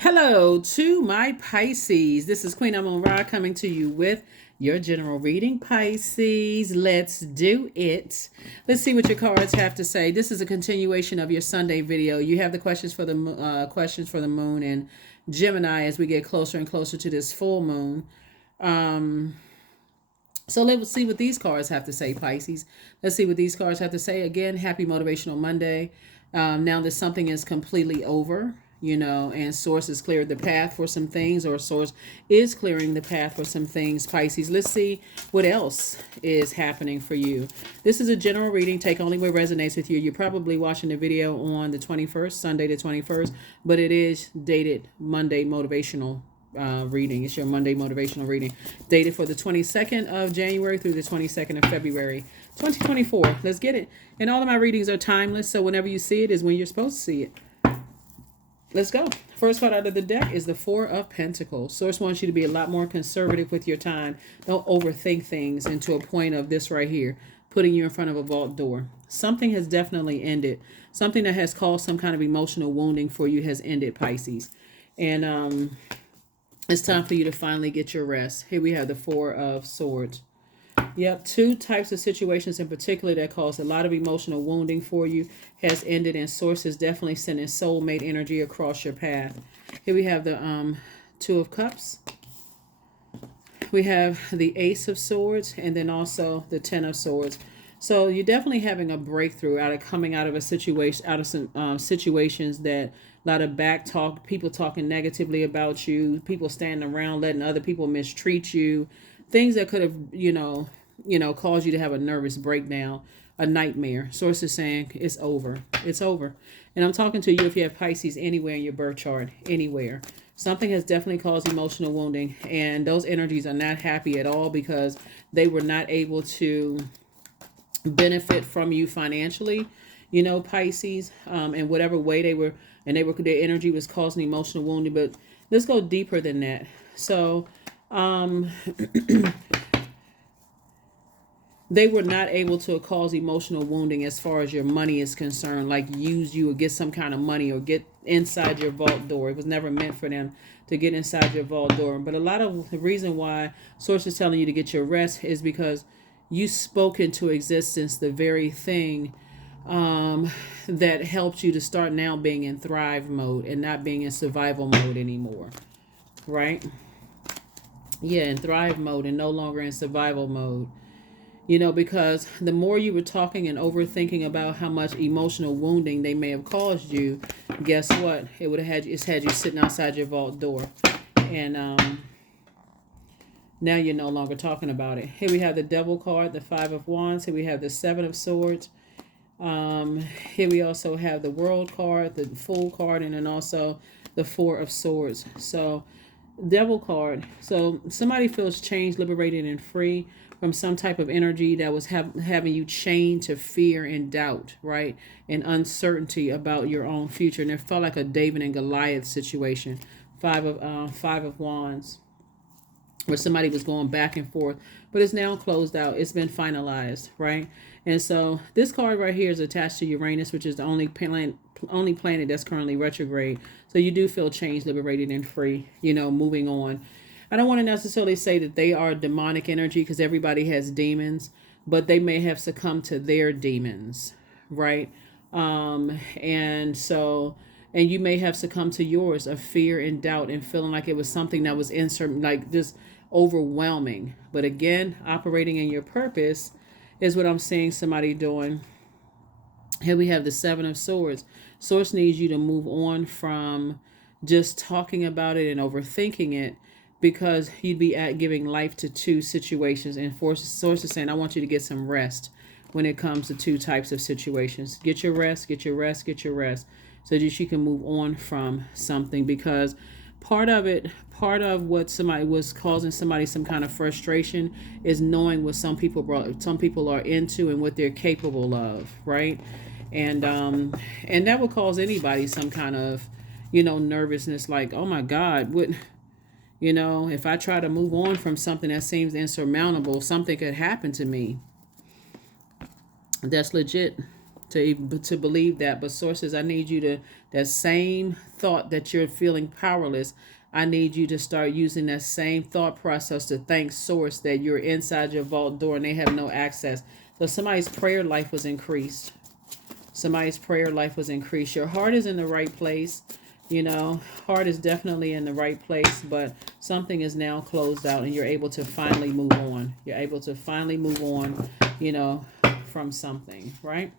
Hello to my Pisces. This is Queen Amun Ra coming to you with your general reading, Pisces. Let's do it. Let's see what your cards have to say. This is a continuation of your Sunday video. You have the questions for the moon and Gemini as we get closer and closer to this full moon. So let's see what these cards have to say, Pisces. Let's see what these cards have to say. Again, happy Motivational Monday. Now that something is completely over, and Source has cleared the path for some things, or Source is clearing the path for some things, Pisces. Let's see what else is happening for you. This is a general reading. Take only what resonates with you. You're probably watching the video on the 21st, Sunday the 21st, but it is dated Monday motivational reading. It's your Monday motivational reading, dated for the 22nd of January through the 22nd of February 2024. Let's get it. And all of my readings are timeless, so whenever you see it is when you're supposed to see it. Let's go. First card out of the deck is the Four of Pentacles. Source wants you to be a lot more conservative with your time. Don't overthink things into a point of this right here, putting you in front of a vault door. Something has definitely ended. Something that has caused some kind of emotional wounding for you has ended, Pisces. And it's time for you to finally get your rest. Here we have the Four of Swords. Yep, two types of situations in particular that caused a lot of emotional wounding for you has ended, and Source is definitely sending soulmate energy across your path. Here we have the Two of Cups. We have the Ace of Swords, and then also the Ten of Swords. So you're definitely having a breakthrough coming out of a situation, out of some situations that a lot of back talk, people talking negatively about you, people standing around letting other people mistreat you, things that could have, caused you to have a nervous breakdown, a nightmare. Source is saying it's over. It's over. And I'm talking to you if you have Pisces anywhere in your birth chart, anywhere. Something has definitely caused emotional wounding, and those energies are not happy at all because they were not able to benefit from you financially, Pisces, in whatever way they were, and their energy was causing emotional wounding. But let's go deeper than that. So they were not able to cause emotional wounding as far as your money is concerned, like use you or get some kind of money or get inside your vault door. It was never meant for them to get inside your vault door. But a lot of the reason why Source is telling you to get your rest is because you spoke into existence the very thing that helped you to start now being in thrive mode and not being in survival mode anymore, right? Yeah, in thrive mode and no longer in survival mode. Because the more you were talking and overthinking about how much emotional wounding they may have caused you, guess what? It's had you sitting outside your vault door. And now you're no longer talking about it. Here we have the Devil card, the Five of Wands. Here we have the Seven of Swords. Here we also have the World card, the Fool card, and then also the Four of Swords. So Devil card. So somebody feels changed, liberated, and free from some type of energy that was having you chained to fear and doubt, right? And uncertainty about your own future. And it felt like a David and Goliath situation. Five of Wands, where somebody was going back and forth, but it's now closed out. It's been finalized, right? And so this card right here is attached to Uranus, which is the only planet that's currently retrograde. So you do feel changed, liberated, and free, moving on. I don't want to necessarily say that they are demonic energy because everybody has demons, but they may have succumbed to their demons, right? And you may have succumbed to yours of fear and doubt and feeling like it was something that was like just overwhelming. But again, operating in your purpose is what I'm seeing somebody doing. Here we have the Seven of Swords. Source needs you to move on from just talking about it and overthinking it, because you'd be giving life to two situations, and Source is saying, I want you to get some rest when it comes to two types of situations. Get your rest, get your rest, get your rest, so that you can move on from something, because part of what somebody was causing somebody some kind of frustration is knowing what some people are into and what they're capable of, right? And that will cause anybody some kind of, nervousness, like, oh my God, what, if I try to move on from something that seems insurmountable, something could happen to me. That's legit. to believe that. But Source says, I need you to, that same thought that you're feeling powerless, I need you to start using that same thought process to thank Source that you're inside your vault door and they have no access. So somebody's prayer life was increased. Somebody's prayer life was increased. Your heart is in the right place. You know, heart is definitely in the right place, but something is now closed out and you're able to finally move on. You're able to finally move on, you know, from something, right?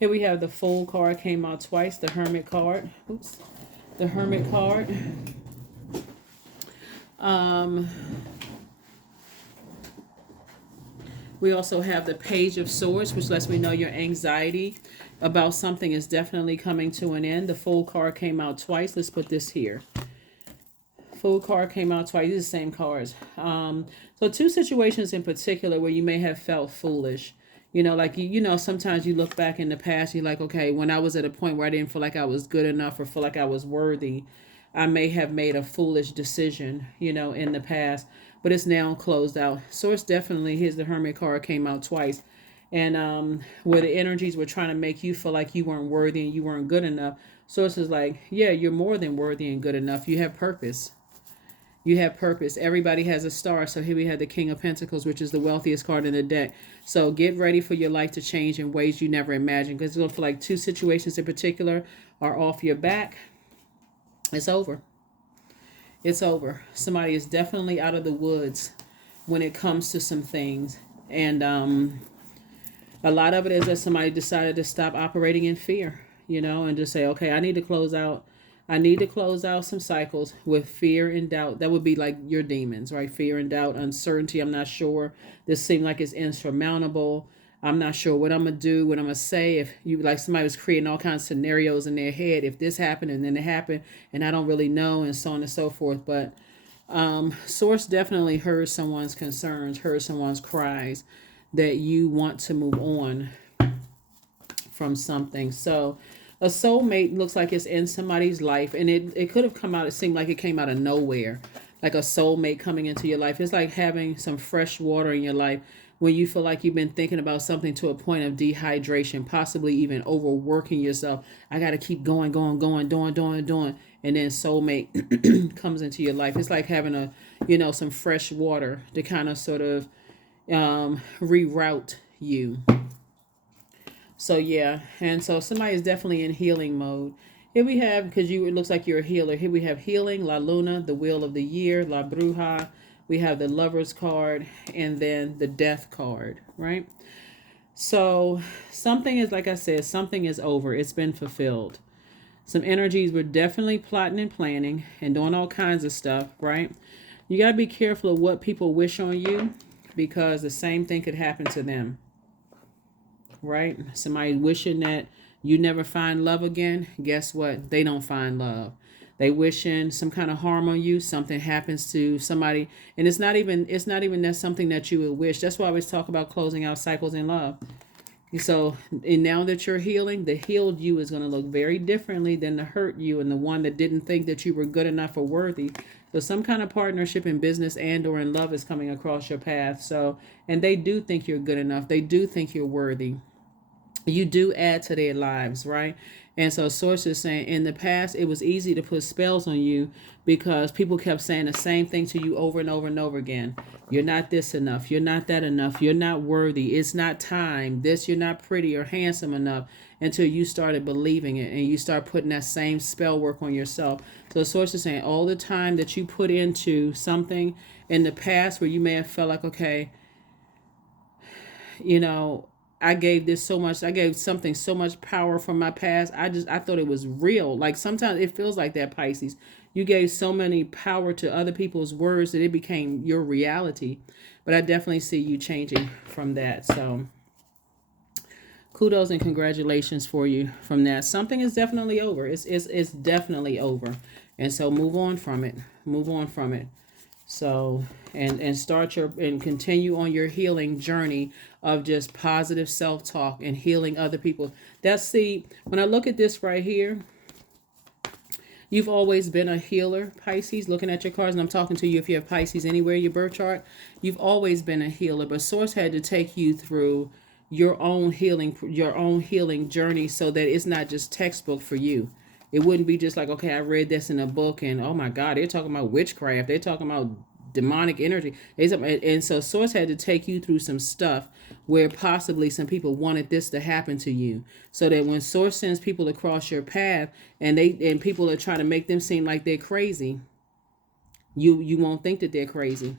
Here we have the Fool card, came out twice, the Hermit card. Oops. The Hermit card. We also have the Page of Swords, which lets me know your anxiety about something is definitely coming to an end. The Fool card came out twice. Let's put this here. Fool card came out twice. These are the same cards. So two situations in particular where you may have felt foolish. You know, like, you know, sometimes you look back in the past, you're like, okay, when I was at a point where I didn't feel like I was good enough or feel like I was worthy, I may have made a foolish decision, you know, in the past, but it's now closed out. Source definitely, here's the Hermit card, came out twice. And where the energies were trying to make you feel like you weren't worthy and you weren't good enough, Source is like, yeah, you're more than worthy and good enough. You have purpose. You have purpose. Everybody has a star. So here we have the King of Pentacles, which is the wealthiest card in the deck. So get ready for your life to change in ways you never imagined. Because it's going to feel like two situations in particular are off your back. It's over. It's over. Somebody is definitely out of the woods when it comes to some things. And a lot of it is that somebody decided to stop operating in fear, you know, and just say, okay, I need to close out some cycles with fear and doubt. That would be like your demons, right? Fear and doubt, uncertainty. I'm not sure. This seems like it's insurmountable. I'm not sure what I'm going to do, what I'm going to say. If you, like, somebody was creating all kinds of scenarios in their head, if this happened and then it happened and I don't really know, and so on and so forth. But Source definitely heard someone's concerns, heard someone's cries that you want to move on from something. So a soulmate looks like it's in somebody's life, and it could have come out, it seemed like it came out of nowhere, like a soulmate coming into your life. It's like having some fresh water in your life when you feel like you've been thinking about something to a point of dehydration, possibly even overworking yourself. I got to keep going, doing. And then soulmate comes into your life. It's like having a, you know, some fresh water to kind of sort of reroute you. So yeah, and so somebody is definitely in healing mode. Here we have, because it looks like you're a healer. Here we have healing, La Luna, the Wheel of the Year, La Bruja. We have the Lover's card, and then the Death card, right? So something is, like I said, something is over. It's been fulfilled. Some energies were definitely plotting and planning and doing all kinds of stuff, right? You got to be careful of what people wish on you, because the same thing could happen to them, right? Somebody wishing that you never find love again. Guess what? They don't find love. They wishing some kind of harm on you. Something happens to somebody, and it's not even that something that you would wish. That's why I always talk about closing out cycles in love. So, and now that you're healing, the healed you is going to look very differently than the hurt you and the one that didn't think that you were good enough or worthy. So some kind of partnership in business and or in love is coming across your path. So, and they do think you're good enough. They do think you're worthy. You do add to their lives, right? And so Source is saying, in the past, it was easy to put spells on you because people kept saying the same thing to you over and over and over again. You're not this enough. You're not that enough. You're not worthy. It's not time. This, you're not pretty or handsome enough, until you started believing it and you start putting that same spell work on yourself. So Source is saying all the time that you put into something in the past where you may have felt like, okay, you know, I gave something so much power from my past. I thought it was real. Like sometimes it feels like that, Pisces. You gave so many power to other people's words that it became your reality. But I definitely see you changing from that. So kudos and congratulations for you from that. Something is definitely over. It's definitely over. And so move on from it. Move on from it. So, and start and continue on your healing journey of just positive self-talk and healing other people. See, when I look at this right here, you've always been a healer, Pisces, looking at your cards, and I'm talking to you if you have Pisces anywhere in your birth chart. You've always been a healer, but Source had to take you through your own healing journey, so that it's not just textbook for you. It wouldn't be just like, okay, I read this in a book and oh my God, they're talking about witchcraft, they're talking about demonic energy. And so Source had to take you through some stuff where possibly some people wanted this to happen to you, so that when Source sends people across your path and people are trying to make them seem like they're crazy, you won't think that they're crazy.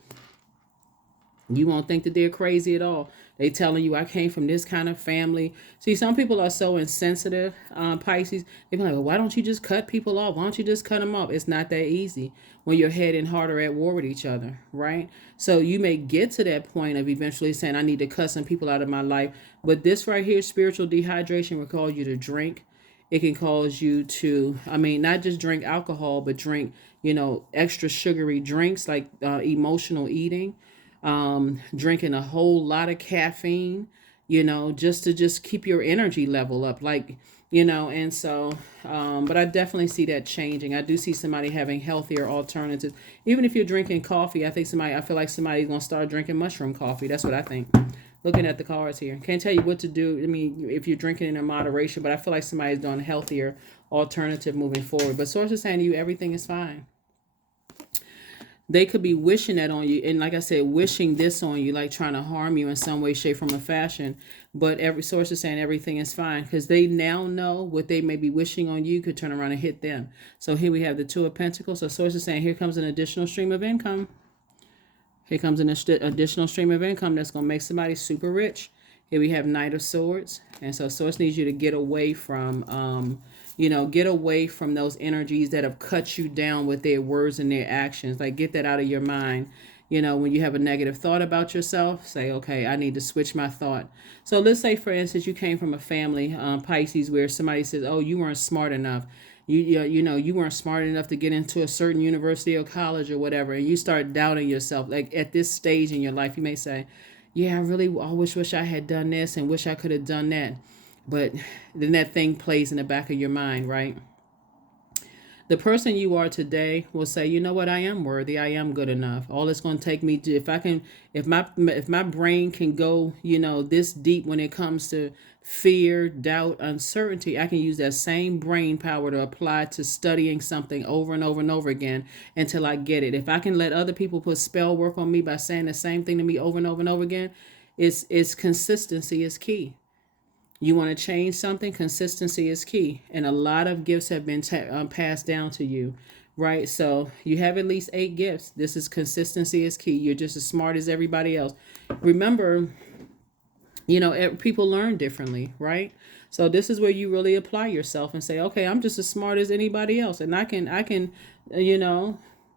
You won't think that they're crazy at all. They telling you, I came from this kind of family. See, some people are so insensitive, Pisces. They be like, well, why don't you just cut people off? Why don't you just cut them off? It's not that easy when your head and heart are at war with each other, right? So you may get to that point of eventually saying, I need to cut some people out of my life. But this right here, spiritual dehydration, will cause you to drink. It can cause you to, not just drink alcohol, but drink, extra sugary drinks like emotional eating, drinking a whole lot of caffeine, just keep your energy level up, like, and so, but I definitely see that changing. I do see somebody having healthier alternatives. Even if you're drinking coffee, I feel like somebody's going to start drinking mushroom coffee. That's what I think. Looking at the cards here. Can't tell you what to do. If you're drinking it in moderation, but I feel like somebody's doing a healthier alternative moving forward. But Source is saying to you, everything is fine. They could be wishing that on you, and like I said, wishing this on you, like trying to harm you in some way, shape, form, or fashion. But every Source is saying everything is fine, because they now know what they may be wishing on you could turn around and hit them. So here we have the Two of Pentacles. So Source is saying, here comes an additional stream of income. Here comes an additional stream of income that's going to make somebody super rich. Here we have Knight of Swords. And so Source needs you to get away from, get away from those energies that have cut you down with their words and their actions. Like, get that out of your mind. When you have a negative thought about yourself, say, okay, I need to switch my thought. So let's say, for instance, you came from a family, Pisces, where somebody says, oh, you weren't smart enough. You weren't smart enough to get into a certain university or college or whatever, and you start doubting yourself. Like, at this stage in your life, you may say, yeah, I really always wish I had done this and wish I could have done that. But then that thing plays in the back of your mind, right? The person you are today will say, you know what, I am worthy, I am good enough. All it's going to take me to, if my brain can go, this deep when it comes to fear, doubt, uncertainty, I can use that same brain power to apply to studying something over and over and over again until I get it. If I can let other people put spell work on me by saying the same thing to me over and over and over again, it's consistency is key. You want to change something, consistency is key. And a lot of gifts have been passed down to you, right? So you have at least 8 gifts. This is consistency is key. You're just as smart as everybody else. Remember, people learn differently, right? So this is where you really apply yourself and say, okay, I'm just as smart as anybody else. And I can,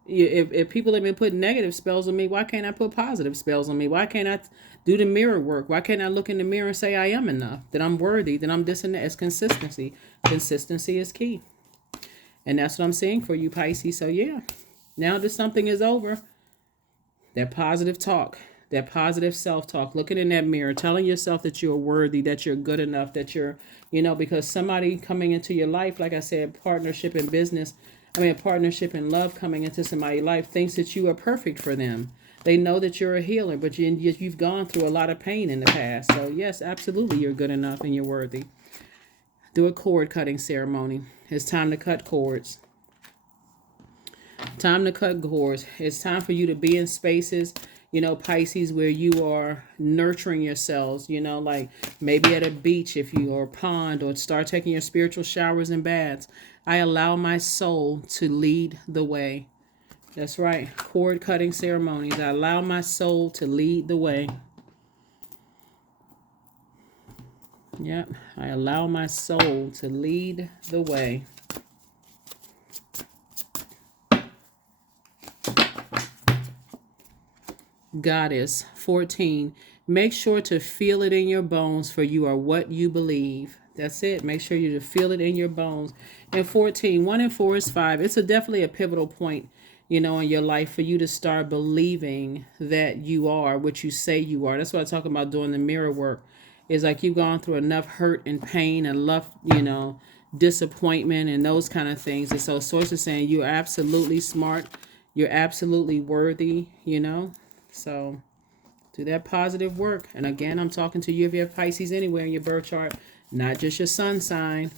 if people have been putting negative spells on me, why can't I put positive spells on me? Why can't I do the mirror work? Why can't I look in the mirror and say I am enough, that I'm worthy, that I'm this and that? It's consistency. Consistency is key. And that's what I'm saying for you, Pisces. So yeah, now that something is over, that positive talk, that positive self-talk, looking in that mirror, telling yourself that you're worthy, that you're good enough, that you're, because somebody coming into your life, like I said, partnership in business, partnership in love coming into somebody's life thinks that you are perfect for them. They know that you're a healer, but you've gone through a lot of pain in the past. So yes, absolutely, you're good enough and you're worthy. Do a cord cutting ceremony. It's time to cut cords. Time to cut cords. It's time for you to be in spaces, Pisces, where you are nurturing yourselves, like maybe at a beach or a pond, or start taking your spiritual showers and baths. I allow my soul to lead the way. That's right. Cord cutting ceremonies. I allow my soul to lead the way. Yep. I allow my soul to lead the way. Goddess. 14. Make sure to feel it in your bones, for you are what you believe. That's it. Make sure you feel it in your bones. And 14. 1 and 4 is 5. It's definitely a pivotal point, in your life for you to start believing that you are what you say you are. That's what I talk about doing the mirror work. Is like you've gone through enough hurt and pain and love, disappointment and those kind of things. And so Source is saying you're absolutely smart. You're absolutely worthy, So Do that positive work. And again, I'm talking to you if you have Pisces anywhere in your birth chart, not just your sun sign.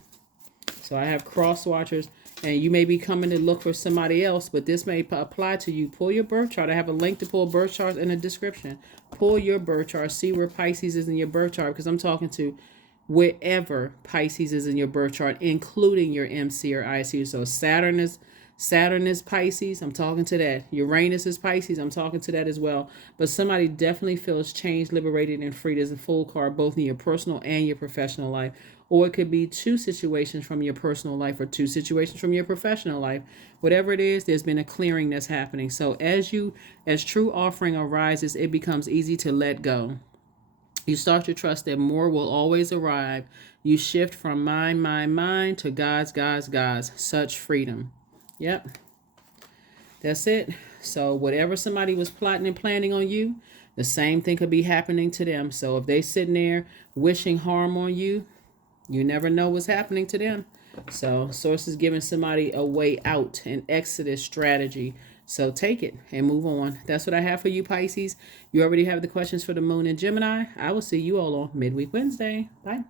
So I have cross watchers, and you may be coming to look for somebody else, but this may apply to you. Pull your birth chart. I have a link to pull birth charts in the description. Pull your birth chart. See where Pisces is in your birth chart, because I'm talking to wherever Pisces is in your birth chart, including your MC or IC. So Saturn is Pisces. I'm talking to that. Uranus is Pisces. I'm talking to that as well. But somebody definitely feels changed, liberated, and freed as a full card, both in your personal and your professional life. Or it could be two situations from your personal life or two situations from your professional life. Whatever it is, there's been a clearing that's happening. So as true offering arises, it becomes easy to let go. You start to trust that more will always arrive. You shift from mine to God's. Such freedom. Yep. That's it. So whatever somebody was plotting and planning on you, the same thing could be happening to them. So if they sitting there wishing harm on you, you never know what's happening to them. So Source is giving somebody a way out, an exodus strategy. So take it and move on. That's what I have for you, Pisces. You already have the questions for the moon and Gemini. I will see you all on Midweek Wednesday. Bye.